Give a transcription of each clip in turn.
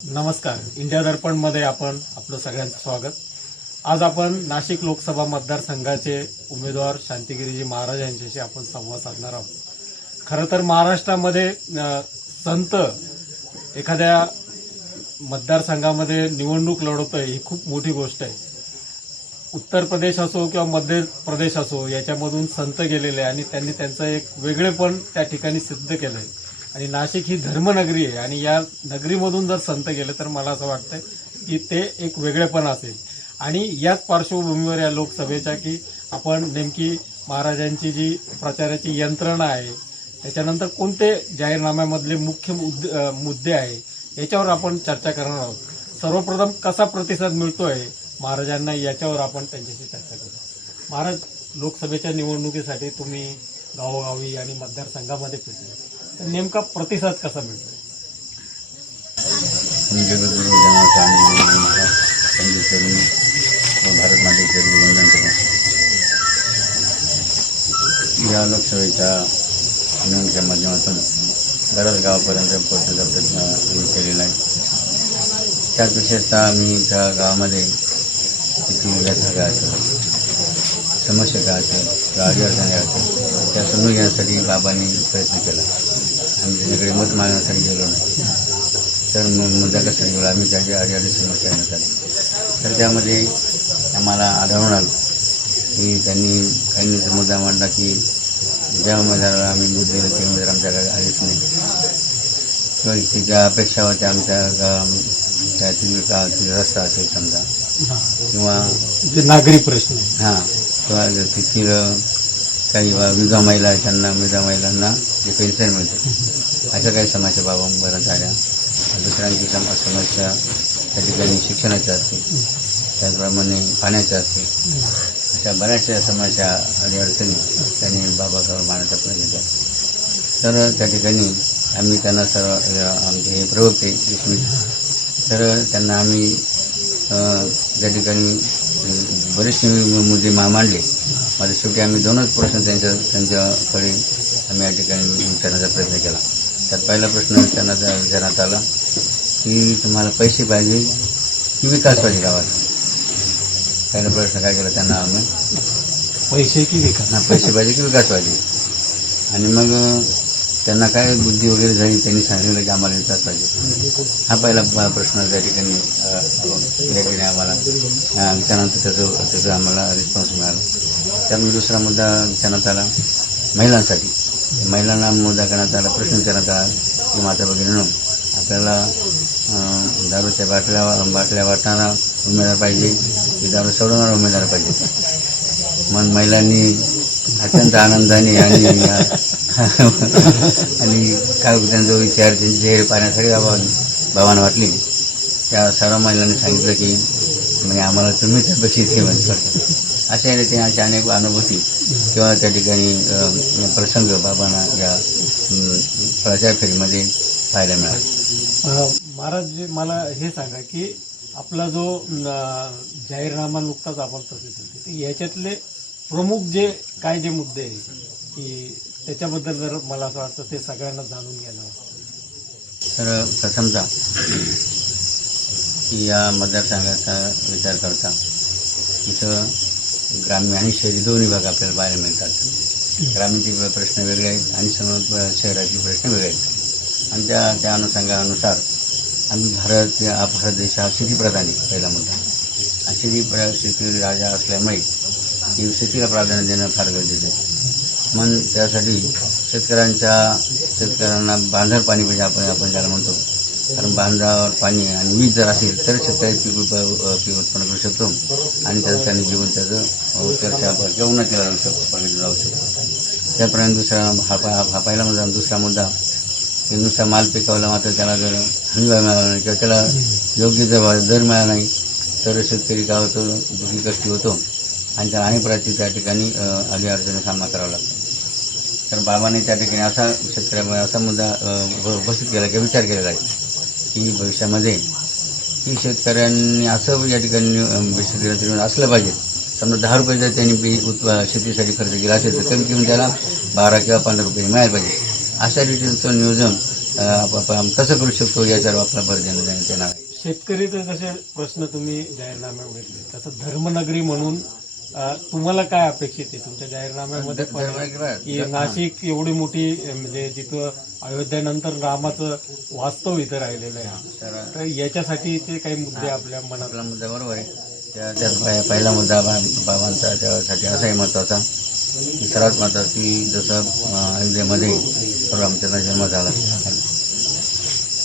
नमस्कार. इंडिया दर्पणमध्ये आपण आपलं सगळ्यांचं स्वागत. आज आपण नाशिक लोकसभा मतदारसंघाचे उमेदवार शांतिगिरीजी महाराज यांच्याशी आपण संवाद साधणार आहोत. खरं तर महाराष्ट्रामध्ये संत एखाद्या मतदारसंघामध्ये निवडणूक लढवतोय ही खूप मोठी गोष्ट आहे. उत्तर प्रदेश असो किंवा मध्य प्रदेश असो याच्यामधून संत गेलेले आहे आणि त्यांनी त्यांचं एक वेगळेपण त्या ठिकाणी सिद्ध केलं आहे आणि नाशिक ही धर्मनगरी आहे. आणि या नगरीमधून जर संत गेले तर मला असं वाटतं की ते एक वेगळेपण असेल. आणि याच पार्श्वभूमीवर या लोकसभेच्या की आपण नेमकी महाराजांची जी प्रचाराची यंत्रणा आहे त्याच्यानंतर कोणते जाहीरनाम्यामधले मुख्य मुद्दे मुद्दे आहे याच्यावर आपण चर्चा करणार आहोत. सर्वप्रथम कसा प्रतिसाद मिळतोय महाराजांना याच्यावर आपण त्यांच्याशी चर्चा करू. महाराज लोकसभेच्या निवडणुकीसाठी तुम्ही गावोगावी आणि मतदारसंघामध्ये फिरले. नेमका प्रतिसाद कसा मिळतोय? म्हणजे भारत मातेचे वंदन करतो या लोकसभेच्या निवडणुकीच्या माध्यमातून बऱ्याच गावापर्यंत पोहोचण्याचा प्रयत्न आम्ही केलेला आहे. त्यात विशेषतः आम्ही त्या गावामध्ये किती व्यथा काय असेल समस्या काय असेल किंवा अडीअडचणी असेल त्या समजून घेण्यासाठी बाबांनी प्रयत्न केला. आम्ही त्यांच्याकडे मत मागण्यासाठी गेलो नाही. तर मग मुद्दा कसा गेला आम्ही त्याच्या आधी समस्या तर त्यामध्ये आम्हाला आढळून आलं की त्यांनी काहींनी मुद्दा मांडला की ज्या उमेदवाराला आम्ही दूध दिलं ते उमेदवार आमच्याकडे आलेच नाही. किंवा तिच्या अपेक्षा होत्या आमच्या त्यातील का रस्ता असेल समजा. किंवा नागरी प्रश्न हां किंवा तिथील काही विधवा महिला त्यांना विधवा महिलांना जे पेन्शन मिळते अशा काही समस्या बाबा बऱ्याच आल्या दुसऱ्यांची सम समस्या त्या ठिकाणी शिक्षणाच्या असतील त्याचप्रमाणे पाण्याच्या असतील. अशा बऱ्याचशा समस्या आणि अडचणी त्यांनी बाबाजवळ मांडण्याचा प्रयत्न केला तर त्या ठिकाणी आम्ही त्यांना सर्व आमचे हे प्रवक्ते विस्मित तर त्यांना आम्ही त्या ठिकाणी बरेचसे मुद्दे मा मांडले. माझ्या शेवटी आम्ही दोनच प्रश्न त्यांच्या त्यांच्याकडे आम्ही या ठिकाणी विचारण्याचा प्रयत्न केला. त्यात पहिला प्रश्न विचारण्यात विचारण्यात आला की तुम्हाला पैसे पाहिजे की विकास पाहिजे गावात? पहिला प्रश्न काय केला त्यांना आम्ही? पैसे की विकास? ना पैसे पाहिजे की विकास पाहिजे? आणि मग त्यांना काय बुद्धी वगैरे झाली त्यांनी सांगितलं की आम्हाला विकास पाहिजे. हा पहिला प्रश्न त्या ठिकाणी या ठिकाणी आम्हाला त्यानंतर त्याचं त्याचं आम्हाला रिस्पॉन्स मिळाला. त्यामुळे दुसरा मुद्दा विचारण्यात आला महिलांसाठी. महिलांना मुद्दा करण्यात आला प्रश्न करण्यात आला की माता भगिनीनं आपल्याला दारूच्या बाटल्या बाटल्या वाटणारा उमेदवार पाहिजे की दारू सोडवणारा उमेदवार पाहिजे. मग महिलांनी अत्यंत आनंदाने आणि आणि काय त्यांचा विचार त्यांचे चेहरे पाहण्यासाठी बाबा भावानं वाटली. त्या सर्व महिलांनी सांगितलं की म्हणजे आम्हाला तुम्हीच अपेक्षित हे म्हणत अशा याने त्यांच्या अनेक अनुभूती किंवा त्या ठिकाणी प्रसंग बाबांना या प्रचार फेरीमध्ये पाहायला मिळाला महाराज मला हे सांगा की आपला जो जाहीरनामा नुकताच आपण प्रसिद्ध याच्यातले प्रमुख जे काय जे मुद्दे आहे की त्याच्याबद्दल जर मला असं वाटतं ते सगळ्यांना जाणून घ्यायला. तर प्रथमतः की या मतदारसंघाचा विचार करता इथं ग्रामीण आणि शहरी दोन्ही भाग आपल्याला पाहायला मिळतात. ग्रामीणचे प्रश्न वेगळे आहेत आणि सम शहराचे प्रश्न वेगळे आहेत. आणि त्या त्या अनुषंगानुसार आम्ही भारत भारत देश हा शेतीप्रधान आहे पहिला मुद्दा. आणि शेती प्र शेती राजा असल्यामुळे ही शेतीला प्राधान्य देणं फार गरजेचं आहे. मग त्यासाठी शेतकऱ्यांच्या शेतकऱ्यांना बांधर पाणी पाहिजे आपण आपण ज्याला म्हणतो कारण बांधावर पाणी आणि वीज जर असेल तर शेतकरी पीक पीक उत्पन्न करू शकतो आणि त्याचं त्याने जीवन त्याचं चर्चा किंवा उन्नतीला जाऊ शकतो प्रगतीला जाऊ शकतो. त्याप्रमाणे दुसरा हा पा हा पहिला मुद्दा दुसरा मुद्दा की नुसता माल पिकवला मात्र त्याला जर हमी भाव मिळाला नाही किंवा त्याला योग्य जर दर मिळाला नाही तर शेतकरी काय होतो दुखी कष्टी होतो आणि त्याला अनेक प्रकारची त्या ठिकाणी आली अडचणी सामना करावा लागतो. तर बाबांनी त्या ठिकाणी असा शेतकऱ्यामुळे असा मुद्दा उपस्थित केला किंवा विचार केलेला आहे. की भविष्यामध्ये की शेतकऱ्यांनी असं या ठिकाणी शेतकऱ्यांचं असलं पाहिजे. समजा दहा रुपये जर त्यांनी बी उत्प शेतीसाठी खर्च केला असेल तर कमी किंमत त्याला बारा किंवा पंधरा रुपये मिळायला पाहिजे. अशा रीतीचं नियोजन आपण कसं करू शकतो याच्यावर आपला भर देणं देण्यात येणार आहे. शेतकरीचे जसे प्रश्न तुम्ही जाहीरनाम्यात घेतले तसं धर्मनगरी म्हणून तुम्हाला काय अपेक्षित आहे? तुमच्या जाहीरनाम्यामध्ये पण की नाशिक एवढी मोठी म्हणजे जिथं अयोध्येनंतर रामाचं वास्तव इथं राहिलेलं आहे तर तर याच्यासाठीचे काही मुद्दे आपल्या मनात आपला मुद्दा बरोबर आहे. त्या त्यात पहि- पहिला मुद्दा बाबांचा त्यासाठी असाही महत्त्वाचा. की सर्वात महत्त्वाचं की जसं अयोध्येमध्ये रामचंद्र जन्म झाला.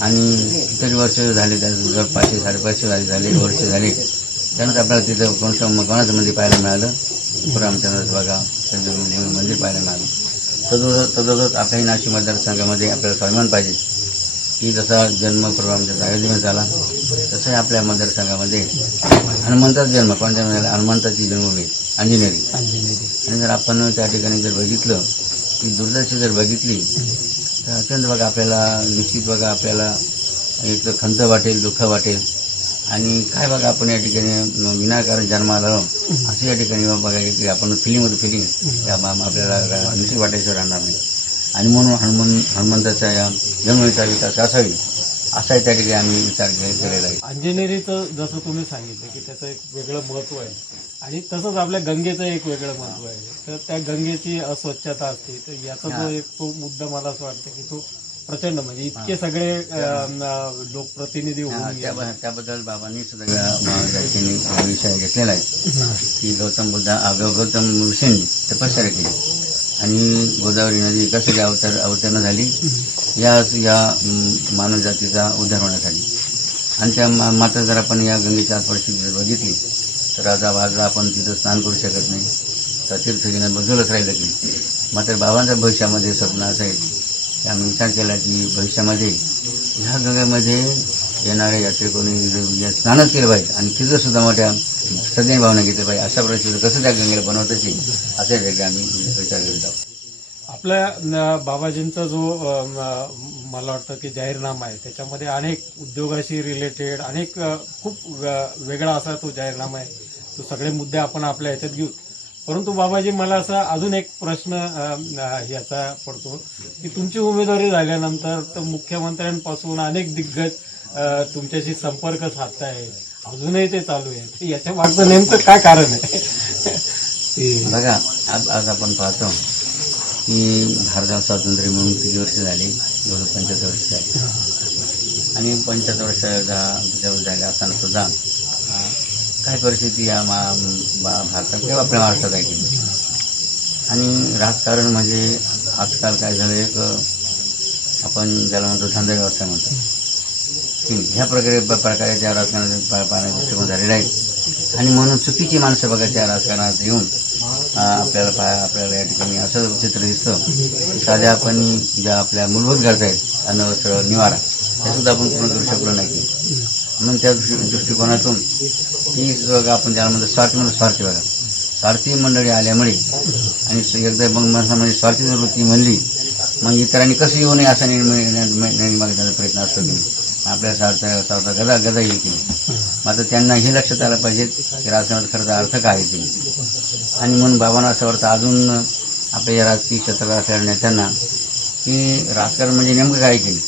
आणि कितीतरी वर्ष झाले त्या जवळ पाचशे साडेपाचशे झाले झाले वर्ष झाले. त्यानंतर आपल्याला तिथं कोणतं कोणाचं मंदिर पाहायला मिळालं? रामचंद्राचं बघा. नेहमी मंदिर पाहायला मिळालं. तदोदर तदोदर आपल्याही नाशिक मतदारसंघामध्ये आपल्याला स्वाभिमान पाहिजे. की जसा जन्म प्रभू रामचंद्र अयोध्येमध्ये झाला तसंही आपल्या मतदारसंघामध्ये हनुमंताचा जन्म कोणत्या झाला हनुमंताची जन्मभूमी अंजनेरी. अंजनेरी. आणि जर आपण त्या ठिकाणी जर बघितलं की दुर्दशा जर बघितली तर अत्यंत बघा आपल्याला निश्चित बघा आपल्याला एक खंत वाटेल दुःख वाटेल. आणि काय बघा आपण या ठिकाणी विनाकारण जन्माला असं या ठिकाणी बघा की आपण फिलिंग होतं फिलिंग आपल्याला निश्चित वाटायचं राहणार नाही. आणि म्हणून हनुमान हनुमंताचा या जन्मचा विकास असावी असाही त्या ठिकाणी आम्ही विचार केलेला आहे. अंजनेरीचं जसं तुम्ही सांगितलं की त्याचं एक वेगळं महत्त्व आहे. आणि तसंच आपल्या गंगेचं एक वेगळं महत्त्व आहे. तर त्या गंगेची अस्वच्छता असते तर याचा जो एक तो मुद्दा मला असं वाटतं की तो प्रचंड म्हणजे इतके सगळे लोकप्रतिनिधी हा, होऊन. त्याबद्दल बाबांनी सुद्धा या- विषय घेतलेला आहे. की गौतम बुद्धा अग- गौतम ऋषींनी तपश्चर्या केली. आणि गोदावरी नदी कसं काय अवतर अवतरण झाली? या या म, मानव जातीचा उद्धार होण्यासाठी. आणि त्या मा- मात्र जर आपण या गंगेच्या आत परिस्थिती जर बघितली तर आज आज आपण तिथं स्नान करू शकत नाही. तर तीर्थ घेण्यात बाजूलाच राहिलं की. मात्र बाबांचं भविष्यामध्ये स्वप्न असं आहे आम्ही विचार केला की भविष्यामध्ये ह्या गंगेमध्ये येणाऱ्या यात्रेकोणी स्नानच केलं पाहिजे. आणि तिथं सुद्धा मोठ्या सदैव भावना घेतली पाहिजे. अशा परिस्थितीत कसं त्या गंगेला बनवत येईल अशा वेगळे आम्ही विचार करीत आहोत. आपल्या बाबाजींचा जो मला वाटतं की जाहीरनामा आहे त्याच्यामध्ये अनेक उद्योगाशी रिलेटेड अनेक खूप वेगळा असा तो जाहीरनामा आहे. तो सगळे मुद्दे आपण आपल्या ह्याच्यात घेऊ. परंतु बाबाजी मला असा अजून एक प्रश्न याचा पडतो की तुमची उमेदवारी झाल्यानंतर तर मुख्यमंत्र्यांपासून अनेक दिग्गज तुमच्याशी संपर्क साधताय. अजूनही ते चालू आहे याच्या मागचं नेमकं काय कारण आहे? बघा आज आज आपण पाहतो की भारताला स्वातंत्र्य मिळून किती वर्ष झाली? जवळ पंच्याहत्तर वर्ष झाली. आणि पंच्याहत्तर वर्ष जवळ झाले असताना सुद्धा काय परिस्थिती या मा भारतात किंवा आपल्या महाराष्ट्रात आहे की आणि राजकारण म्हणजे आजकाल काय झालं एक आपण ज्याला म्हणतो धंदा व्यवसाय म्हणतो. की ह्या प्रकारे प्रकारे त्या राजकारणाचे पा- दृष्टिकोन झालेला आहे. आणि म्हणून चुकीची माणसं बघा त्या राजकारणात येऊन आपल्याला पहा आपल्याला या ठिकाणी असं चित्र दिसतं. की साध्या आपण ज्या आपल्या मूलभूत गरजा आहेत अन्न वस्त्र निवारा हे सुद्धा आपण पूर्ण करू शकलो नाही. की म्हणून त्या दृष्टी दृष्टिकोनातून ही आपण त्यामध्ये म्हणतो स्वार्थी म्हणून स्वार्थी बघा. स्वार्थी मंडळी आल्यामुळे आणि एकदा मग माणसामध्ये स्वार्थी वृत्ती म्हणली मग इतरांनी कसं येऊ नये असा निर्णय निर्णय मागण्याचा प्रयत्न असतो की आपल्या स्वार्थ स्वार्थ गदा गदा येईल की मात्र त्यांना हे लक्षात आलं पाहिजे की राजकारणात खरंच अर्थ काय आहे की आणि म्हणून बाबांना असं वाटतं अजून आपल्या या राजकीय क्षेत्रात असलेल्या नेत्यांना की राजकारण म्हणजे नेमकं काय की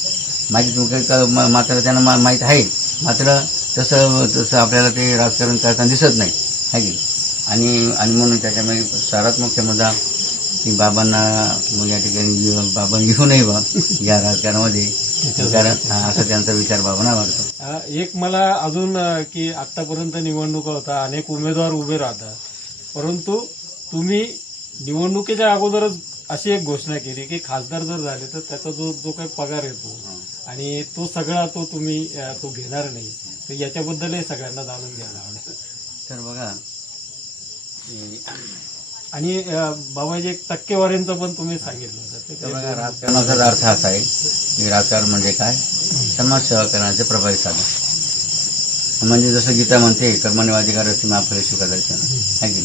माहिती तुम्ही म- मात्र त्यांना मा- माहीत आहे. मात्र तसं तसं आपल्याला ते राजकारण करताना दिसत नाही. आहे की आणि आणि म्हणून त्याच्यामध्ये सर्वात मुख्य मुद्दा की बाबांना मग या ठिकाणी बाबा घेऊ नये बा या राजकारणामध्ये. कारण हा, असा त्यांचा विचार बाबांना वाटतो एक मला अजून की आतापर्यंत निवडणुका होता अनेक उमेदवार उभे राहतात. परंतु तुम्ही निवडणुकीच्या अगोदरच अशी एक घोषणा केली की खासदार जर झाले तर त्याचा जो जो काही पगार येतो आणि तो सगळा तो तुम्ही तो घेणार नाही. तर याच्याबद्दलही सगळ्यांना जाणून घ्यायला आवडेल. तर बघा आणि बाबाजी एक टक्केवारींचं पण तुम्ही सांगितलं होतं. बघा, राजकारणाचा अर्थ असा आहे की राजकारण म्हणजे काय? समाजसेवा करण्याचे प्रभावी साधन. म्हणजे जसं गीता म्हणते कर्मनिवाधिकार असते माफले शुकादर्शन आहे. की?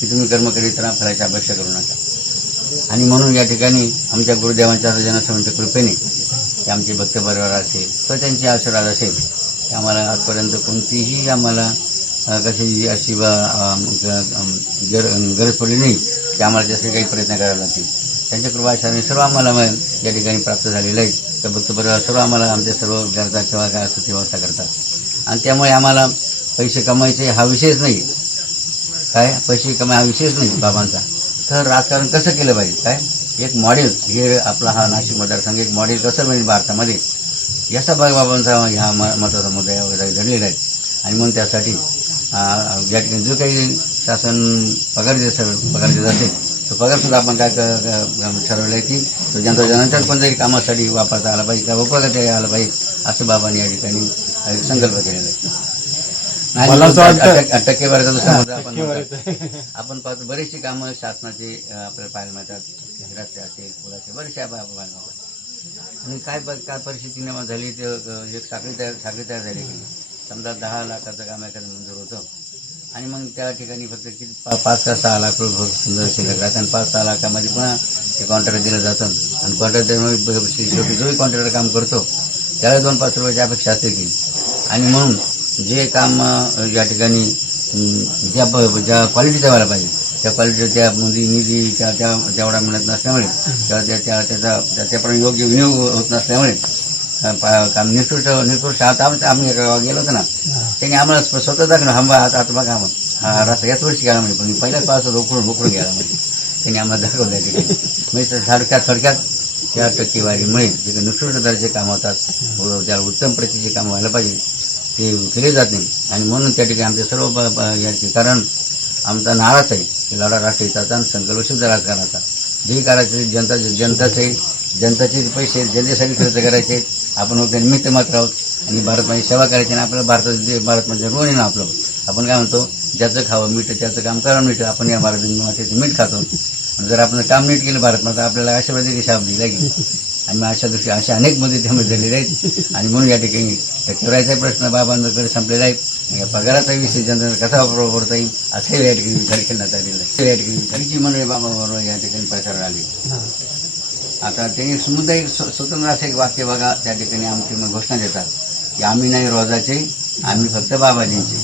की तुम्ही कर्म करीत राहा फळाची अपेक्षा करू नका. आणि म्हणून या ठिकाणी आमच्या गुरुदेवांच्या जनसमांच्या कृपेने ते आमचे भक्त परिवार असेल किंवा त्यांचे आशीर्वाद असेल. आम्हाला आजपर्यंत कोणतीही आम्हाला कशी कशाची अशी बा, गर- गरज पडली नाही की आम्हाला त्यासाठी काही प्रयत्न करावे लागतील. त्यांच्या कृपाशाने सर्व आम्हाला मग या ठिकाणी प्राप्त झालेलं आहे. तब्येत सर्व आम्हाला आमच्या सर्व गरजा किंवा काय असं व्यवस्था करतात. आणि त्यामुळे आम्हाला पैसे कमायचे हा विषयच नाही. काय? पैसे कमाय हा विषयच नाही बाबांचा. तर राजकारण कसं केलं पाहिजे? काय? एक मॉडेल हे आपला हा नाशिक मतदारसंघ एक मॉडेल कसं मिळेल भारतामध्ये? याचा बाग बाबांचा ह्या म- यावर घडलेला आहे. आणि म्हणून त्यासाठी आ, या ठिकाणी जो काही शासन पगार देत पगार देत असेल तो पगार सुद्धा आपण काय ठरवलं आहे की तो जनता जनांच्याच कोणत्याही कामासाठी वापरता आला पाहिजे किंवा उपयोगात आला पाहिजे असं बाबांनी या ठिकाणी संकल्प केलेला आहे. टक्केवारीचा दुसरा मुद्दा आपण पाहतो बरेचशी कामं शासनाचे आपल्याला पाहायला मिळतात. रस्ते असेल पुलाचे बरेचसे आपण आणि काय प काय परिस्थिती निर्माण झाली ते एक साखळी तयार साखळी तयार झाली. की समजा दहा लाखाचं काम एखादं मंजूर होतं. आणि मग त्या ठिकाणी फक्त किती पा- पाच का सहा लाख रुपये समजा शिल्लक राहतात आणि पाच सहा लाखामध्ये पण ते कॉन्ट्रॅक्ट दिलं जातं. आणि कॉन्ट्रॅक्टर शेवटी जोही कॉन्ट्रॅक्टर काम करतो त्याला दोन पाच रुपयाची अपेक्षा असते की. आणि म्हणून जे काम या ठिकाणी ज्या प- ज्या क्वालिटीचं व्हायला पाहिजे त्या क्वालिटी त्यामध्ये निधी त्या त्या तेवढा मिळत नसल्यामुळे किंवा त्या त्या त्याचा त्या- त्याप्रमाणे योग्य विनियोग होत नसल्यामुळे काम निकृष्ट निकृष्ट आता आम्ही आम्ही गेलो होतो ना त्यांनी आम्हाला स्व- स्वतः दाखवलं हा बा आता आता बघा हा रस्ता याच वर्षी गेला म्हणजे पण पहिल्याच पावसात रोखून रोखून गेला म्हणजे त्यांनी आम्हाला दाखवलं त्या ठिकाणी म्हणजे थडक्यात थडक्यात त्या टक्केवारीमुळे जे काही निकृष्ट दर्जाचे काम होतात. ज्या उत्तम प्रतीचे काम व्हायला पाहिजे. ते केले जात नाही. आणि म्हणून त्या ठिकाणी आमचे सर्व याचे कारण आमचा नाराच आहे. की लढा राष्ट्रहिताचा आणि संकल्प शुद्ध राजकारणाचा. जे करायचं जनता जनताचे जनताचे पैसे जनतेसाठी खर्च करायचे आपण फक्त निमित्त मात्र आहोत. आणि भारतमाची सेवा करायची आणि आपल्याला भारताचं जे भारतमध्ये ऋण येणं आपलं. आपण काय म्हणतो ज्याचं खावं मीठ त्याचं काम करावं मीठ आपण या भारत मातेचं मीठ खातो. आणि जर आपण काम नीट केलं भारत माता आपल्याला अशा पद्धतीने शाप दिला की? आणि मग अशा दृष्टी अशा अनेक मदती त्यामध्ये झालेल्या आहेत. आणि म्हणून या ठिकाणी टक्केवारीचा प्रश्न बाबांकडे संपलेला आहे. पगाराचा विषय जनतेला कसा वापर करता येईल? असंही या ठिकाणी विचार करण्यात आलेला आहे या ठिकाणी घरची मंडळी बाबाबरोबर या ठिकाणी प्रचार आली. आता त्यांनी एक स्व- स्वतंत्र असं एक वाक्य बघा. त्या ठिकाणी आमची मग घोषणा देतात की आम्ही नाही रोजाचे आम्ही फक्त बाबाजींचे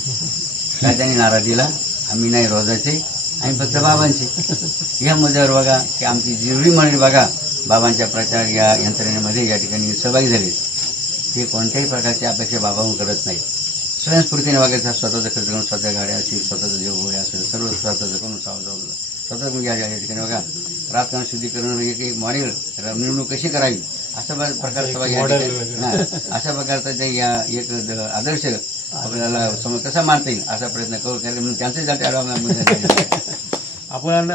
काय त्यांनी नारा दिला? आम्ही नाही रोजाचे आम्ही फक्त बाबांचे. या मुद्द्यावर बघा की आमची जेवढी मंडळी बघा. बाबांच्या प्रचार या यंत्रणेमध्ये या ठिकाणी सहभागी झाले. ते कोणत्याही प्रकारची अपेक्षा बाबाहून करत नाही. स्वयंस्फूर्तीने वागायचा स्वतःचा खर्च करून स्वतः गाड्या असतील स्वतःचं जेव गोळ्या असेल सर्व स्वतःचं करून सावधान स्वतः मग या ठिकाणी बघा राजकारण शुद्धीकरण एक एक मॉडेल निवडणूक कशी करावी? अशा प्र- प्रकारचा या model ठिकाणी- वगैरे. हा, अशा प्रकारचा ते या एक आदर्श आपल्याला समोर कसा मानता येईल असा प्रयत्न करू कारण म्हणून त्यांच्यासाठी आपण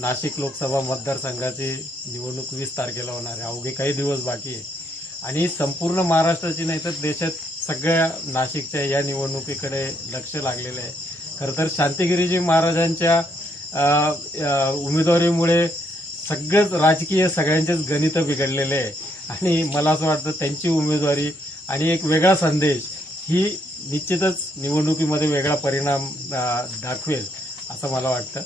नाशिक लोकसभा मतदारसंघाची निवडणूक वीस तारखेला होणार आहे. अवघे काही दिवस बाकी आहे. आणि संपूर्ण महाराष्ट्राची नाही तर देशात सगळ्या नाशिकच्या या निवडणुकीकडे लक्ष लागलेलं आहे. खरं तर शांतिगिरीजी महाराजांच्या उमेदवारीमुळे सगळंच राजकीय सगळ्यांचेच गणित बिघडलेले आहे. आणि मला असं वाटतं त्यांची उमेदवारी आणि एक वेगळा संदेश ही निश्चितच निवडणुकीमध्ये वेगळा परिणाम दाखवेल असं मला वाटतं.